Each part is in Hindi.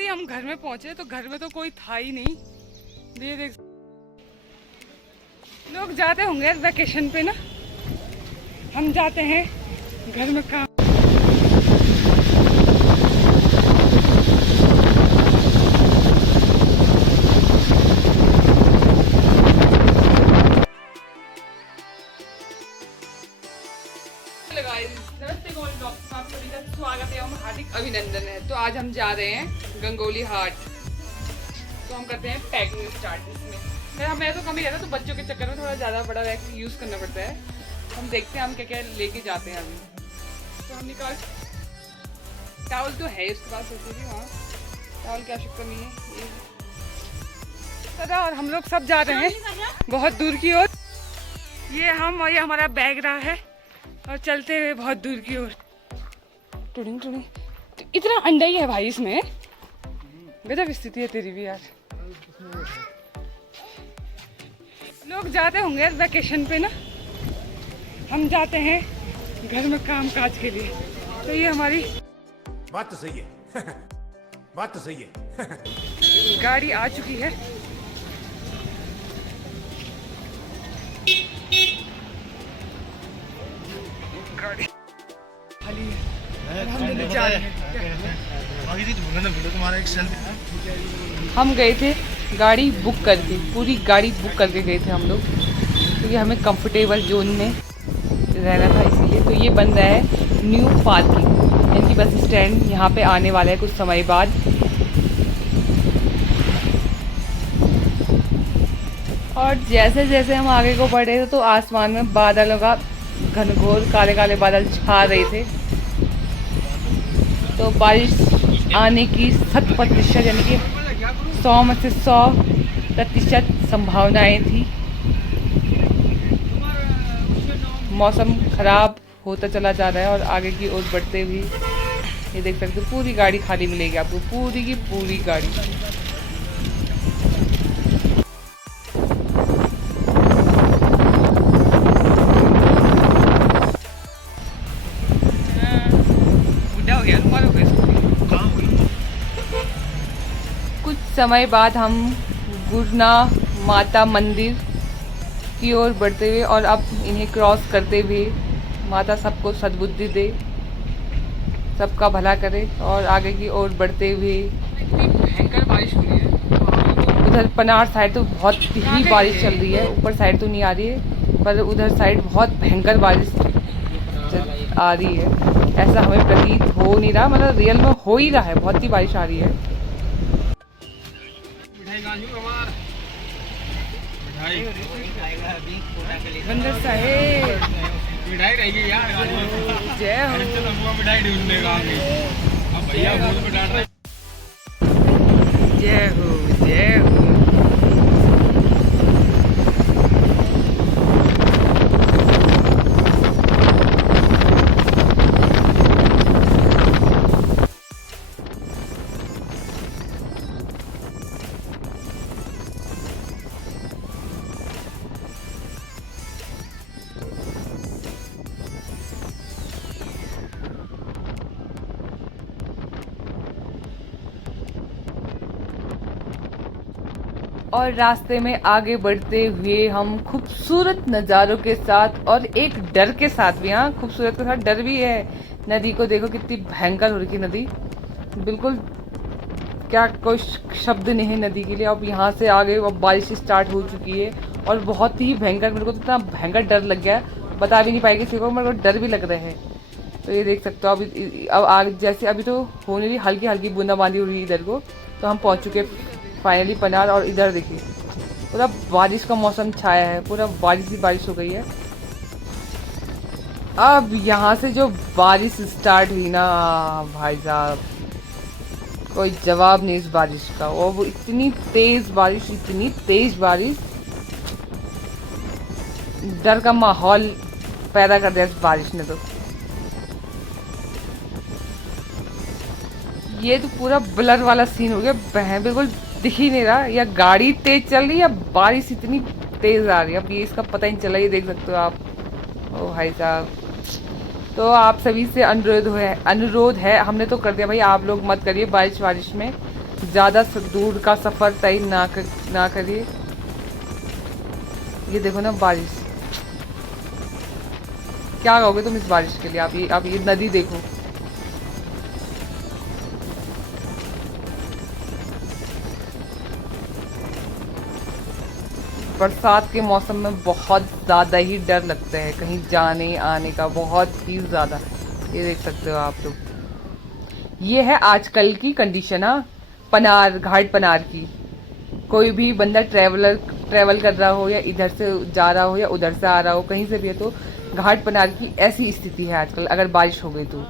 जैसे ही हम घर में पहुंचे तो घर में तो कोई था ही नहीं। ये देख, लोग जाते होंगे वैकेशन पे ना, हम जाते हैं घर में काम। नमस्ते गोल्ड ब्लॉग में आप सभी का स्वागत है और हार्दिक अभिनंदन है। तो आज हम जा रहे हैं गंगोली हाट। तो हम करते हैं पैकिंग स्टार्ट। इसमें मैं तो कम ही रहता, तो बच्चों के चक्कर में थोड़ा ज़्यादा बड़ा बैग यूज़ करना पड़ता है। हम देखते हैं हम क्या क्या लेके जाते हैं अभी। तो हम निकाल, टावल तो है उसके पास, सोचती थी हाँ टावल की आवश्यकता नहीं है ये। और हम लोग सब जा रहे हैं बहुत दूर की ओर। ये हम और ये हमारा बैग रहा है और चलते हुए बहुत दूर की ओर। टुडिंग टुडिंग, तो इतना अंडा ही है भाई इसमें। गजब स्थिति है तेरी भी यार। लोग जाते होंगे वैकेशन पे ना, हम जाते हैं घर में काम काज के लिए। तो ये हमारी बात तो सही है बात तो सही है गाड़ी आ चुकी है। गाड़ी खाली है, हम लोग जा रहे हैं। हम गए थे गाड़ी बुक करके, पूरी गाड़ी बुक करके गए थे हम लोग, क्योंकि हमें कंफर्टेबल जोन में रहना था इसीलिए। तो ये बन रहा है न्यू पार्किंग, यानी बस स्टैंड यहाँ पे आने वाला है कुछ समय बाद। और जैसे जैसे हम आगे को बढ़ रहे थे तो आसमान में बादलों का घनघोर काले काले बादल छा रहे थे। तो बारिश आने की 100% यानी कि 100 में से 100% संभावनाएं थी। मौसम खराब होता चला जा रहा है और आगे की ओर बढ़ते हुए ये देख सकते हो पूरी गाड़ी खाली मिलेगी आपको, पूरी की पूरी गाड़ी। कुछ समय बाद हम गुरना माता मंदिर की ओर बढ़ते हुए, और अब इन्हें क्रॉस करते हुए माता सबको सद्बुद्धि दे, सबका भला करे। और आगे की ओर बढ़ते हुए इतनी भयंकर बारिश हो रही है। उधर पनार साइड तो बहुत ही बारिश चल रही है, ऊपर साइड तो नहीं आ रही है, पर उधर साइड बहुत भयंकर बारिश आ रही है। ऐसा हमें प्रतीत हो नहीं रहा, मतलब रियल में हो ही रहा है, बहुत ही बारिश आ रही है। बंदर साहेब मिठाई रहेगी यार, जय हो, मिठाई ढूंढने का भैया जय हो जय हो। और रास्ते में आगे बढ़ते हुए हम खूबसूरत नज़ारों के साथ और एक डर के साथ भी, हाँ खूबसूरत के साथ डर भी है। नदी को देखो कितनी भयंकर हो रही है नदी, बिल्कुल क्या कोई शब्द नहीं है नदी के लिए। अब यहाँ से आगे अब बारिश स्टार्ट हो चुकी है और बहुत ही भयंकर, मेरे को तो इतना भयंकर डर लग गया है, बता भी नहीं पाएगी किसी को, मेरे को डर भी लग रहा है। तो ये देख सकते हो अब आगे जैसे अभी तो हो नहीं रही, हल्की हल्की बूंदाबांदी हो रही है इधर को। तो हम पहुँच चुके फाइनली पनार, और इधर देखिए पूरा बारिश का मौसम छाया है, पूरा बारिश ही बारिश हो गई है। अब यहाँ से जो बारिश स्टार्ट हुई ना भाई साहब, कोई जवाब नहीं इस बारिश का। और वो इतनी तेज बारिश, इतनी तेज बारिश, डर का माहौल पैदा कर दिया इस बारिश ने। तो ये तो पूरा ब्लर वाला सीन हो गया, बिल्कुल दिख ही नहीं रहा, या गाड़ी तेज चल रही है या बारिश इतनी तेज आ रही है, अब ये इसका पता ही नहीं चला। ये देख सकते हो आप, ओ भाई साहब। तो आप सभी से अनुरोध है, हमने तो कर दिया भाई, आप लोग मत करिए बारिश में, ज़्यादा दूर का सफ़र तय ना करिए। ये देखो ना बारिश, क्या कहोगे तुम इस बारिश के लिए? आप ये नदी देखो। बरसात के मौसम में बहुत ज़्यादा ही डर लगता है कहीं जाने आने का, बहुत ही ज़्यादा। ये देख सकते हो आप लोग, ये है आजकल की कंडीशन। हाँ, पनार घाट पनार की, कोई भी बंदा ट्रैवल कर रहा हो या इधर से जा रहा हो या उधर से आ रहा हो, कहीं से भी है, तो घाट पनार की ऐसी स्थिति है आजकल अगर बारिश हो गई तो।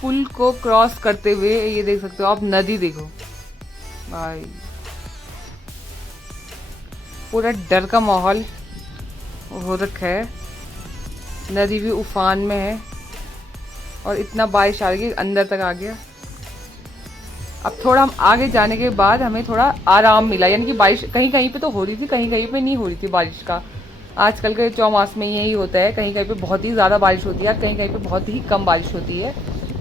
पुल को क्रॉस करते हुए ये देख सकते हो आप, नदी देखो भाई, पूरा डर का माहौल हो रखा है। नदी भी उफान में है और इतना बारिश आ रही है अंदर तक आ गया। अब थोड़ा हम आगे जाने के बाद हमें थोड़ा आराम मिला, यानी कि बारिश कहीं कहीं पे तो हो रही थी, कहीं कहीं पे नहीं हो रही थी बारिश का। आजकल के चौमास में यही होता है, कहीं कहीं पे बहुत ही ज़्यादा बारिश होती है और कहीं कहीं पे बहुत ही कम बारिश होती है।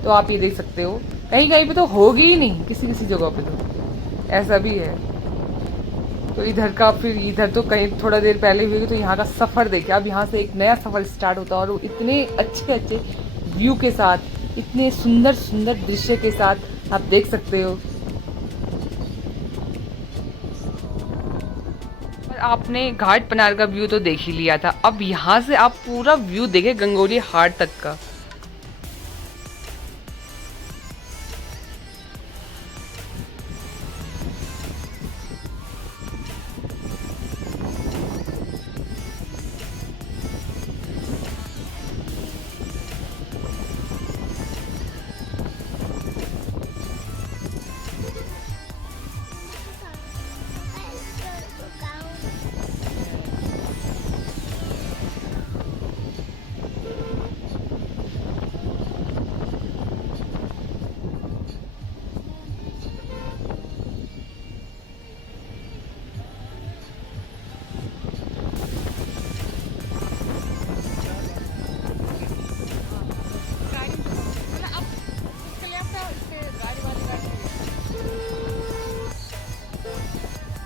तो आप ये देख सकते हो, कहीं कहीं पे तो होगी ही नहीं, किसी किसी जगह पे तो ऐसा भी है। तो इधर का, फिर इधर तो कहीं थोड़ा देर पहले हुई, तो यहाँ का सफ़र देखे। अब यहाँ से एक नया सफ़र स्टार्ट होता है और वो इतने अच्छे अच्छे व्यू के साथ, इतने सुंदर सुंदर दृश्य के साथ आप देख सकते हो। और आपने घाट पनार का व्यू तो देख ही लिया था, अब यहाँ से आप पूरा व्यू देखे गंगोली हाट तक का।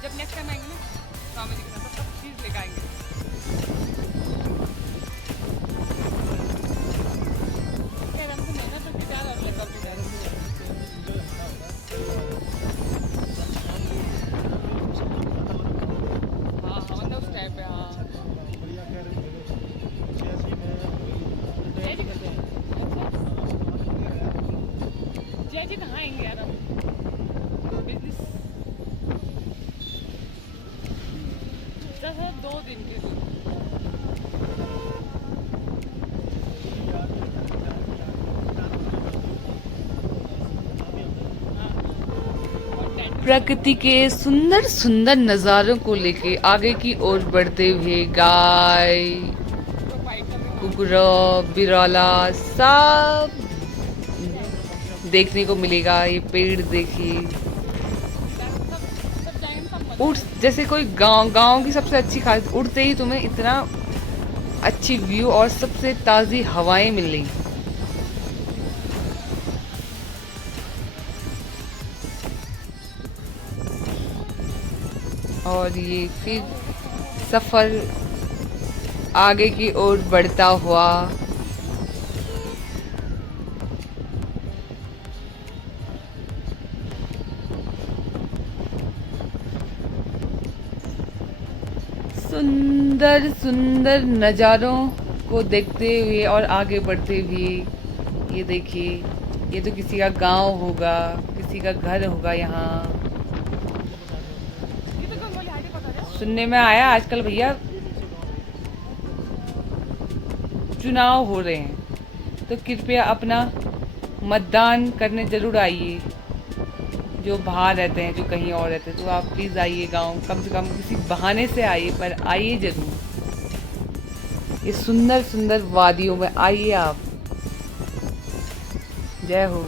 जब नेक्स्ट टाइम आएंगे ना फैमिली के साथ, सब चीज़ लेकर आएंगे। हमको मेहनत तो क्या लगा हाँ हाँ, मतलब उस टाइम पे। हाँ जय जी कहाँ आएंगे यार हम, बिजनेस 2 दिन के लिए। प्रकृति के सुंदर सुंदर नज़ारों को लेके आगे की ओर बढ़ते हुए गाय, कुकुरा, बिरला सब देखने को मिलेगा। ये पेड़ देखिए, उड़ जैसे कोई गांव की सबसे अच्छी खास, उड़ते ही तुम्हें इतना अच्छी व्यू और सबसे ताज़ी हवाएं मिल रही। और ये फिर सफ़र आगे की ओर बढ़ता हुआ। सुंदर सुंदर नज़ारों को देखते हुए और आगे बढ़ते हुए। ये देखिए, ये तो किसी का गांव होगा, किसी का घर होगा यहाँ। सुनने में आया आजकल भैया चुनाव हो रहे हैं, तो कृपया अपना मतदान करने ज़रूर आइए। जो बाहर रहते हैं, जो कहीं और रहते हैं, तो आप प्लीज़ आइए गांव, कम से कम किसी बहाने से आइए, पर आइए ज़रूर। ये सुंदर सुंदर वादियों में आइए आप। जय हो।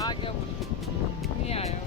आ गया वो, नहीं आया वो।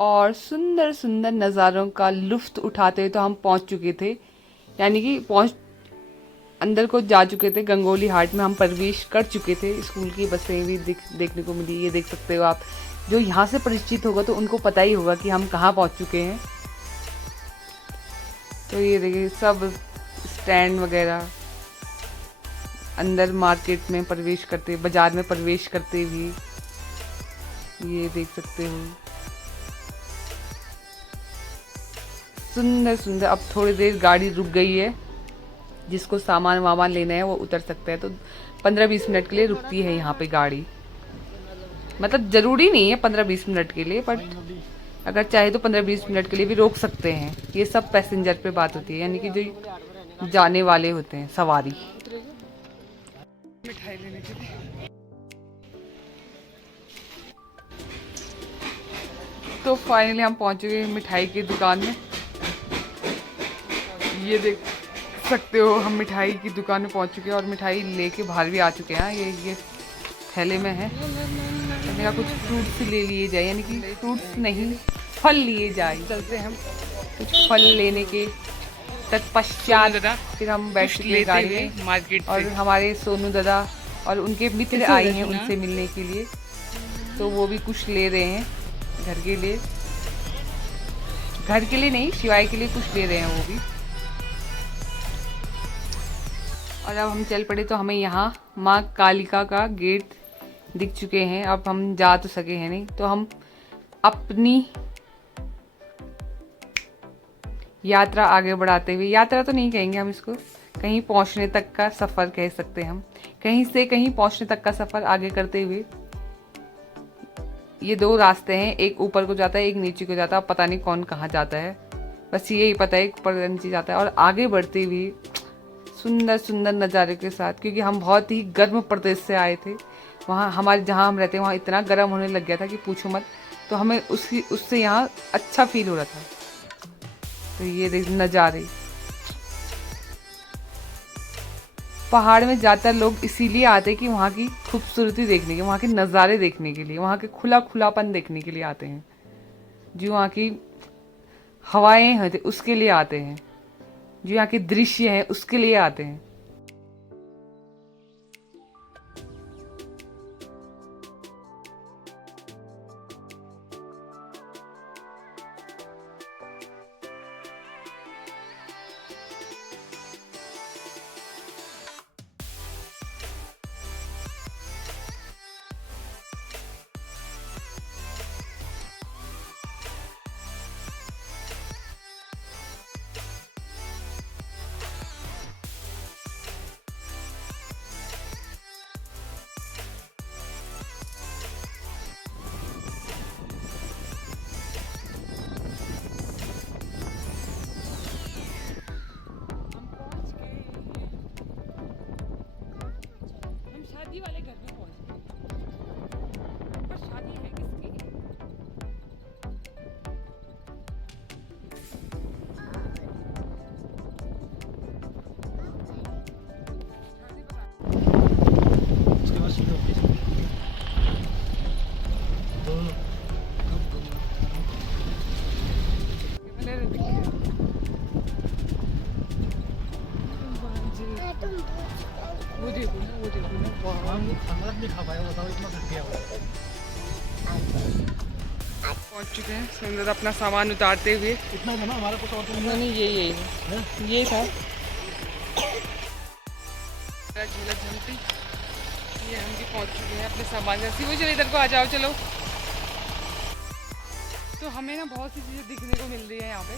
और सुंदर सुंदर नज़ारों का लुफ्त उठाते हुए तो हम पहुंच चुके थे, यानी कि अंदर को जा चुके थे। गंगोली हाट में हम प्रवेश कर चुके थे। स्कूल की बसें भी देखने को मिली, ये देख सकते हो आप। जो यहाँ से परिचित होगा तो उनको पता ही होगा कि हम कहाँ पहुँच चुके हैं। तो ये देखिए सब स्टैंड वगैरह, अंदर मार्केट में प्रवेश करते, बाजार में प्रवेश करते भी ये देख सकते हो। सुंदर सुंदर। अब थोड़ी देर गाड़ी रुक गई है, जिसको सामान वामान लेना है वो उतर सकता है। तो 15-20 मिनट के लिए रुकती है यहाँ पे गाड़ी। मतलब ज़रूरी नहीं है 15-20 मिनट के लिए, बट अगर चाहे तो 15-20 मिनट के लिए भी रोक सकते हैं। ये सब पैसेंजर पे बात होती है, यानी कि जो जाने वाले होते हैं, सवारी। मिठाई लेने के लिए तो फाइनली हम पहुंच चुके हैं मिठाई की दुकान में। ये देख सकते हो हम मिठाई की दुकान में पहुंच चुके हैं और मिठाई लेके बाहर भी आ चुके हैं। ये थैले में है। मेरा कुछ फ्रूट्स ले लिए जाए, यानी कि फ्रूट्स नहीं, फल लिए जाए। चलते हैं हम कुछ फल लेने के तत्पश्चात फिर हम बैठ चुके गाड़ी में मार्केट। और हमारे सोनू दादा और उनके मित्र आए हैं उनसे मिलने के लिए, तो वो भी कुछ ले रहे हैं घर के लिए। घर के लिए नहीं, शिवाय के लिए कुछ ले रहे हैं वो भी। और अब हम चल पड़े तो हमें यहाँ माँ कालिका का गेट दिख चुके हैं। अब हम जा तो सके हैं नहीं, तो हम अपनी यात्रा आगे बढ़ाते हुए, यात्रा तो नहीं कहेंगे हम इसको, कहीं पहुंचने तक का सफ़र कह सकते हैं हम। कहीं से कहीं पहुंचने तक का सफ़र आगे करते हुए। ये 2 रास्ते हैं, एक ऊपर को जाता है, एक नीचे को जाता है। पता नहीं कौन कहाँ जाता है, बस यही पता है ऊपर नीचे जाता है। और आगे बढ़ते हुए सुंदर सुंदर नज़ारे के साथ, क्योंकि हम बहुत ही गर्म प्रदेश से आए थे। वहाँ हमारे जहाँ हम रहते हैं वहाँ इतना गर्म होने लग गया था कि पूछो मत। तो हमें उससे यहाँ अच्छा फील हो रहा था। तो ये देख नज़ारे, पहाड़ में ज़्यादातर लोग इसीलिए आते हैं कि वहाँ की खूबसूरती देखने के, वहाँ के नज़ारे देखने के लिए, वहाँ के खुलापन देखने के लिए आते हैं। जो वहाँ की हवाएं हैं उसके लिए आते हैं, जो यहाँ के दृश्य हैं उसके लिए आते हैं। शादी वाले घर में पहुंच गए, पर शादी है किसकी? वो देखो ना पहुंच चुके हैं। सुंदर अपना सामान उतारते हुए। इतना था ना हमारा, कुछ और तो नहीं, यही है, ये था झूला झूलती। ये हम भी पहुंच चुके हैं अपने सामान से। वो चलो इधर को आ जाओ, चलो। तो हमें ना बहुत सी चीज़ें दिखने को मिल रही है यहाँ पे।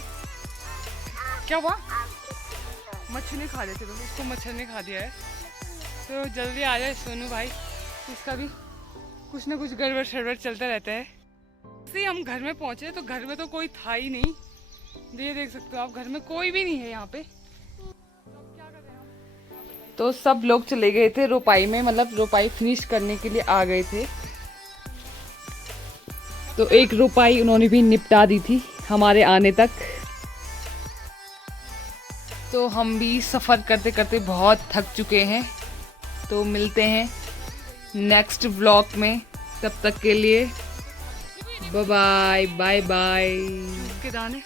क्या हुआ? मच्छर ने खा लिया। चलो, उसको मच्छर ने खा दिया है, तो जल्दी आ जाए सोनू भाई। इसका भी कुछ ना कुछ गड़बड़ शड़बड़ चलता रहता है। से हम घर में पहुंचे तो घर में तो कोई था ही नहीं। ये देख सकते हो आप, घर में कोई भी नहीं है यहाँ पे। तो सब लोग चले गए थे रोपाई में, मतलब रोपाई फिनिश करने के लिए आ गए थे। तो एक रोपाई उन्होंने भी निपटा दी थी हमारे आने तक। तो हम भी सफ़र करते करते बहुत थक चुके हैं। तो मिलते हैं नेक्स्ट व्लॉग में, तब तक के लिए बाय बाय बाय बाय के दाने